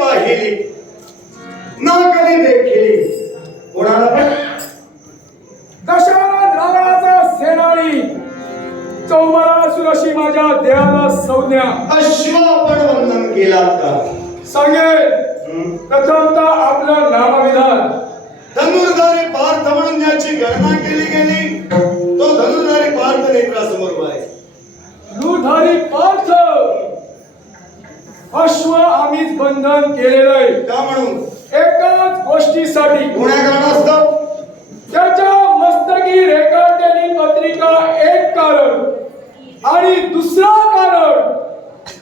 पाहिली. ना कधी देखिली. कोणाला पण. दशहरा रावणाचा सेनानी? चौबारा सुरशी माझ्या देहाला संज्ञा अश्वापण वंदन केला सांगेल हं? प्रथमतः आपलं नामविधान. धनुर्धारी पार्थ म्हणून ज्याची गणना केली गेली तो धनुर्धारी पार्थ नेत्रासमोर आहे. लुधारी पार्थ अश्व आम्हीच बंधन केलेलं आहे का म्हणून? एकाच गोष्टीसाठी. कोण्या कारणास्तव त्याच्या मस्तकी रेखाटलेली पत्रिका एक कारण. आणि दुसरा कारण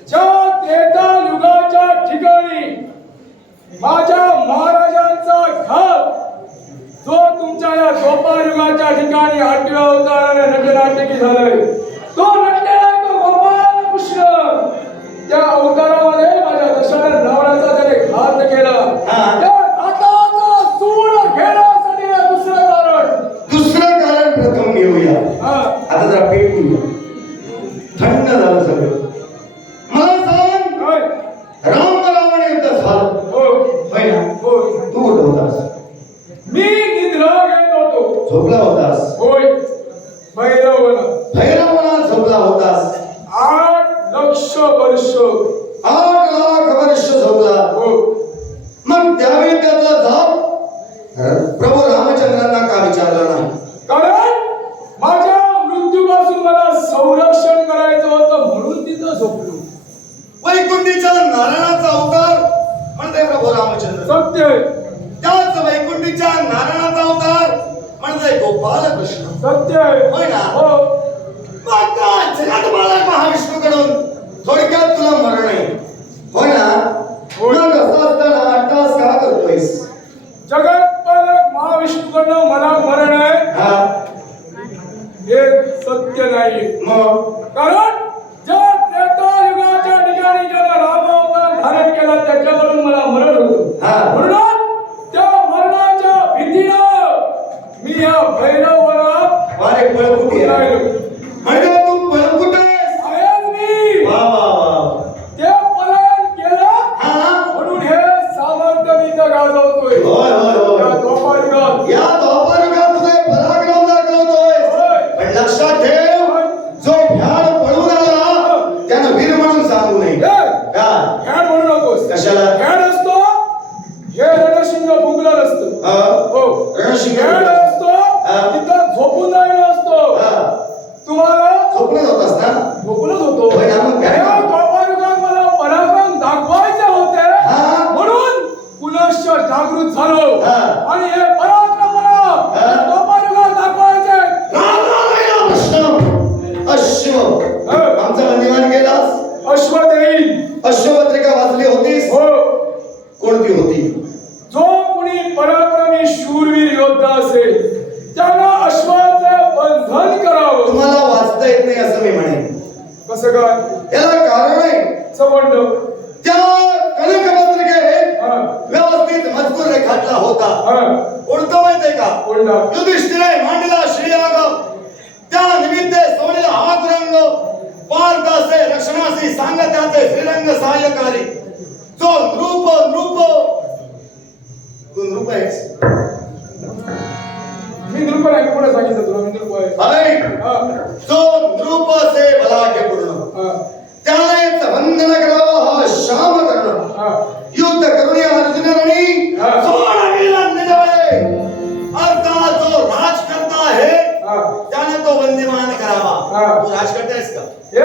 ज्या त्रेता युगाच्या ठिकाणी माझ्या महाराजांचा घात जो तुमच्या या गोपाळ युगाच्या ठिकाणी आठव्या अवताराने नटनाटकी झालाय तो कृष्ण त्या अवतारामध्ये माझ्या दशरथ रावणाचा त्याने घात केला. दुसरं कारण. दुसरं कारण प्रथम घेऊया. हा. आता जरा पेटूया थंड झालं सगळं. वर्ष आठ लाख वर्ष झोपला हो मग त्यावेळी त्याचा जाप प्रभू रामचंद्रांना का विचारला नाही? कारण माझ्या मृत्यूपासून मला संरक्षण करायचं होतं म्हणून तिथं झोपलो. वैकुंठीच्या नारायणाचा अवतार म्हणते प्रभू रामचंद्र. सत्य त्याच वैकुंठीच्या नारायणाचा अवतार म्हणते गोपाल कृष्ण. सत्य आहे. होय ना? हो. मला महाविष्णूकडून थोडक्यात तुला मरण आहे. होय ना. मग असं असताना तास का करतोयस? जगत पालक महाविष्णूकडनं मला मरण आहे. हा. हे सत्य नाही. मग? कारण ज्या त्रेतायुगाच्या ठिकाणी ज्याला राम अवतार धारण केला मला मरण होतं. हा. म्हणून त्या मरणाच्या भीतीनं मी या पळकुटी आहे. राहिलो. म्हणजे जागृत झालो. आणि हे पराक्रम द्वापारयुगात दाखवायचे. अश्व. आमचा बंदिवान गेलास अश्व देईल अश्वपत्रिका वाचली होतीस? हो. कोणती होती? जो कुणी पराक्रमी शूरवीर योद्धा असेल त्याला अश्वाचे बंधन करावं. तुम्हाला वाचता येत नाही असं मी म्हणेन. कसं काय? याला कारण आहे. संबंध त्या कनकपत्रिकेत हा व्यवस्थित मजकूर रेखाटला होता हा कोणतं माहितीये का कोणता युधिष्ठिरे मांडला श्रीयाग त्या निमित्ते सोडलेला हा रंग पार्थाचे रक्षणाशी सांग त्याचे श्रीरंग सहाय्यकारी जो नृप नृप तू नृप आहेस मी निरूपण आहे कोणा सांगितलं तुला मी निरूप आहे जो नृप से बलाढ्यपूर्ण हा त्यानेच वंदन करावा हा श्याम कर्ण तू राजकर्ता आहेस का? ए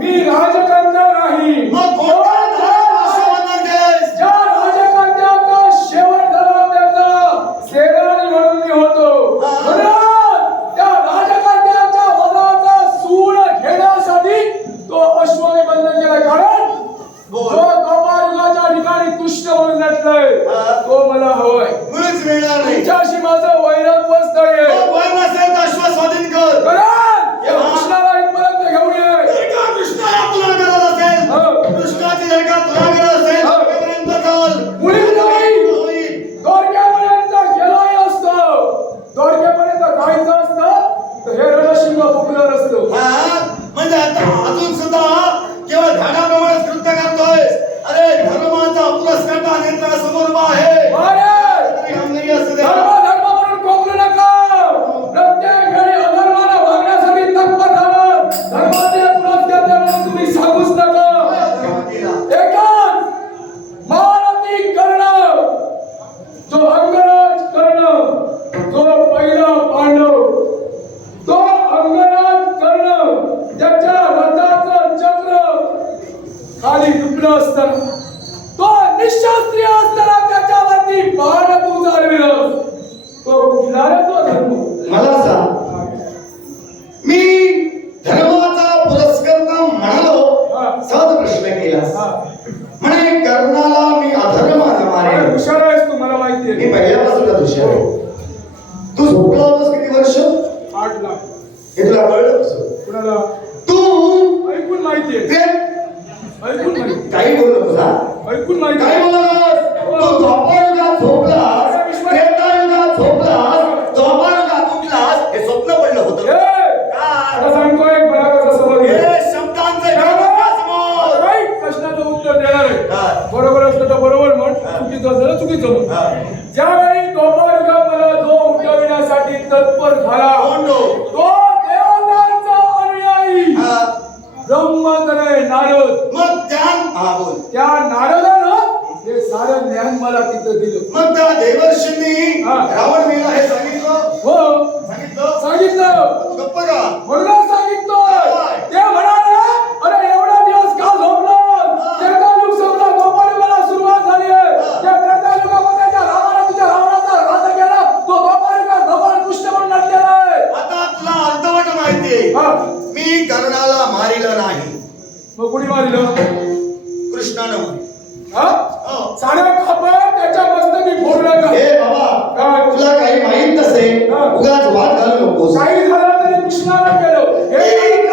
मी राजकर्ता नाही. मग कोणत्या धर्मात अश्ववंदन केलंयस? ज्या राजकर्त्याचा शेवट झाला त्याचा. सेनानी म्हणून मी होतो. म्हणून त्या राजकर्त्याच्या वनाचा सूड घेण्यासाठी तो अश्वने बंधन केलं. कारण बोल. जो कौमायुगाच्या ठिकाणी तुष्ट म्हणून नटलाय. तो मला हवाय मुळीच मिळणार नाही. तुमच्याशी माझं वैरत्व स्थळ आहे. अश्व स्वाधीन कर कारण या हा. कृष्णाला इथपर्यंत घेऊन ये जर का कृष्णाला तुला गरज असेल हा. तुला गरज असेल हा. तोपर्यंत चाल मुळीच नाही. होईल. दोडक्यापर्यंत गेलाही असतो दोडक्यापर्यंत जायचं असतं तर हे रणशिंग फुकलं नसतं हा? म्हणजे आता अजून सुद्धा खाली डुबलं असताना तो निशस्त्री असताना त्याच्यावरती बाण तू चालविलं तो कुठला तो धर्म. मला सांग. मी धर्माचा पुरस्कर्ता म्हणालो? साध प्रश्न केला. म्हणे कर्णाला मी अधर्म माने हुशार आहेस तू मला माहिती मी पहिल्यापासून हुशार तू झोपला होतास किती वर्ष? आठ लाख. हे तुला कळलं कसं? कुणाला? हा बोल. त्या नारदानं हे सारं ज्ञान मला तिथं दिलं. मग त्या देवर्षींनी हा. रावण हे सांगितलं? हो. सांगितलं? सांगितलं. गप्प का म्हणून सांगितलं हो. सारं कापड त्याच्या मस्तकी फोडलं हे बाबा तुला काही माहीत नसेल उगाच वाद घालू नकोस. काही झालं तरी कृष्णाला केलं